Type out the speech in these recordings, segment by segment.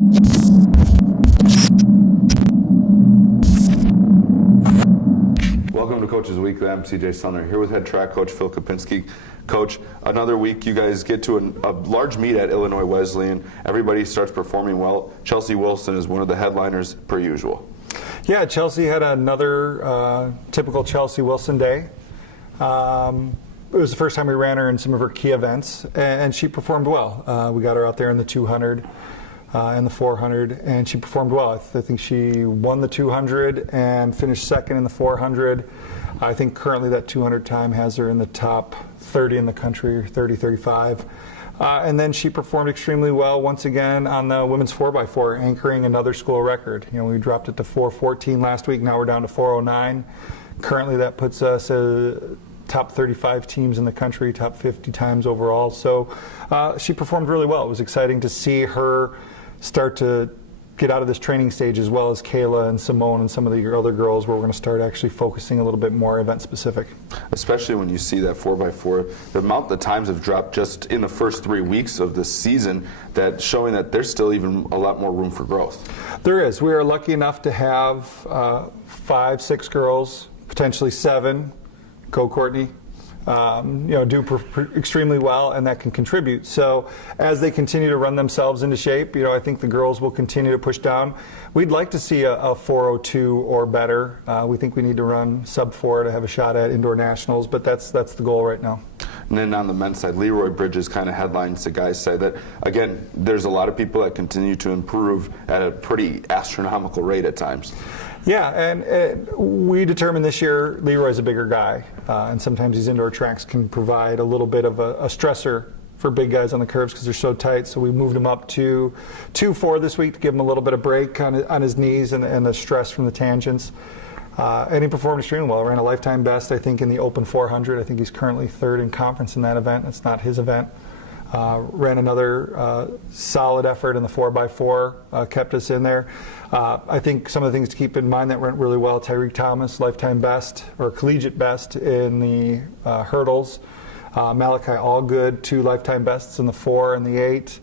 Welcome to Coach's Weekly. I'm CJ Sumner here with head track coach Phil Kopinski. Coach, another week you guys get to a large meet at Illinois Wesleyan. Everybody starts performing well. Chelsea Wilson is one of the headliners per usual. Yeah, Chelsea had another typical Chelsea Wilson day. It was the first time we ran her in some of her key events, and she performed well. We got her out there in the 200 and the 400, and she performed well. I think she won the 200 and finished second in the 400. I think currently that 200 time has her in the top 30 in the country, 30, 35. And then she performed extremely well once again on the women's 4x4, anchoring another school record. You know, we dropped it to 414 last week. Now we're down to 409. Currently, that puts us top 35 teams in the country, top 50 times overall. So she performed really well. It was exciting to see her start to get out of this training stage, as well as Kayla and Simone and some of the other girls, where we're going to start actually focusing a little bit more event specific. Especially when you see that 4x4, the amount the times have dropped just in the first 3 weeks of this season, that showing that there's still even a lot more room for growth. There is. We are lucky enough to have 5, 6 girls, potentially 7. Go Courtney. Do extremely well, and that can contribute. So as they continue to run themselves into shape, I think the girls will continue to push down. We'd like to see a 402 or better. We think we need to run sub 4 to have a shot at indoor nationals, but that's the goal right now. And then on the men's side, Leroy Bridges kind of headlines the guys' side that, again, there's a lot of people that continue to improve at a pretty astronomical rate at times. Yeah, and we determined this year Leroy's a bigger guy, and sometimes these indoor tracks can provide a little bit of a stressor for big guys on the curves because they're so tight. So we moved him up to 2-4 this week to give him a little bit of break on his knees and the stress from the tangents. And he performed extremely well. Ran a lifetime best, I think, in the Open 400. I think he's currently 3rd in conference in that event. It's not his event. Ran another solid effort in the 4x4, kept us in there. I think some of the things to keep in mind that went really well: Tyreek Thomas, lifetime best, or collegiate best in the hurdles. Malachi Allgood, 2 lifetime bests in the 4 and the 8.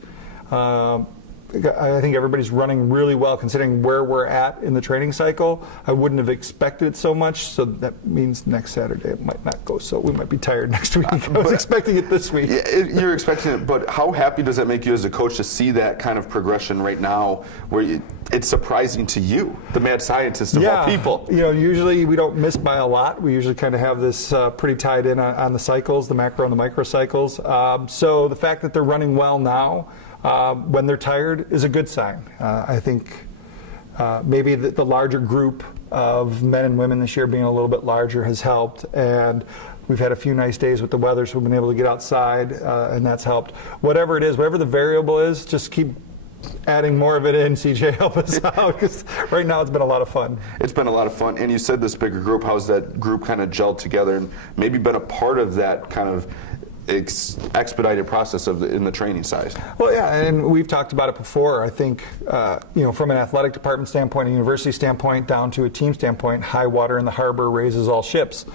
I think everybody's running really well considering where we're at in the training cycle. I wouldn't have expected it so much, so that means next Saturday it might not go, so we might be tired next week. I was expecting it this week. Yeah, you're expecting it, but how happy does that make you as a coach to see that kind of progression right now, where it's surprising to you, the mad scientist of all people? Usually we don't miss by a lot. We usually kind of have this pretty tied in on the cycles, the macro and the micro cycles. So the fact that they're running well now, when they're tired, is a good sign. I think maybe the larger group of men and women this year being a little bit larger has helped, and we've had a few nice days with the weather, so we've been able to get outside, and that's helped. Whatever it is, whatever the variable is, just keep adding more of it in. CJ, help us out, because right now it's been a lot of fun. It's been a lot of fun, and you said this bigger group. How's that group kind of gelled together and maybe been a part of that kind of expedited process in the training side? Well, yeah, and we've talked about it before. I think, from an athletic department standpoint, a university standpoint, down to a team standpoint, high water in the harbor raises all ships.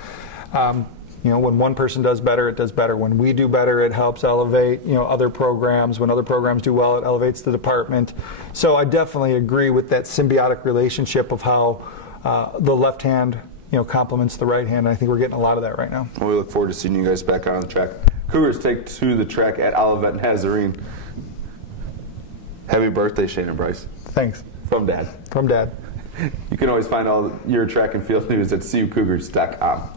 When one person does better, it does better. When we do better, it helps elevate, other programs. When other programs do well, it elevates the department. So I definitely agree with that symbiotic relationship of how the left hand, complements the right hand. I think we're getting a lot of that right now. Well, we look forward to seeing you guys back out on the track. Cougars take to the track at Olivet Nazarene. Happy birthday, Shane and Bryce. Thanks. From Dad. From Dad. You can always find all your track and field news at CUCougars.com.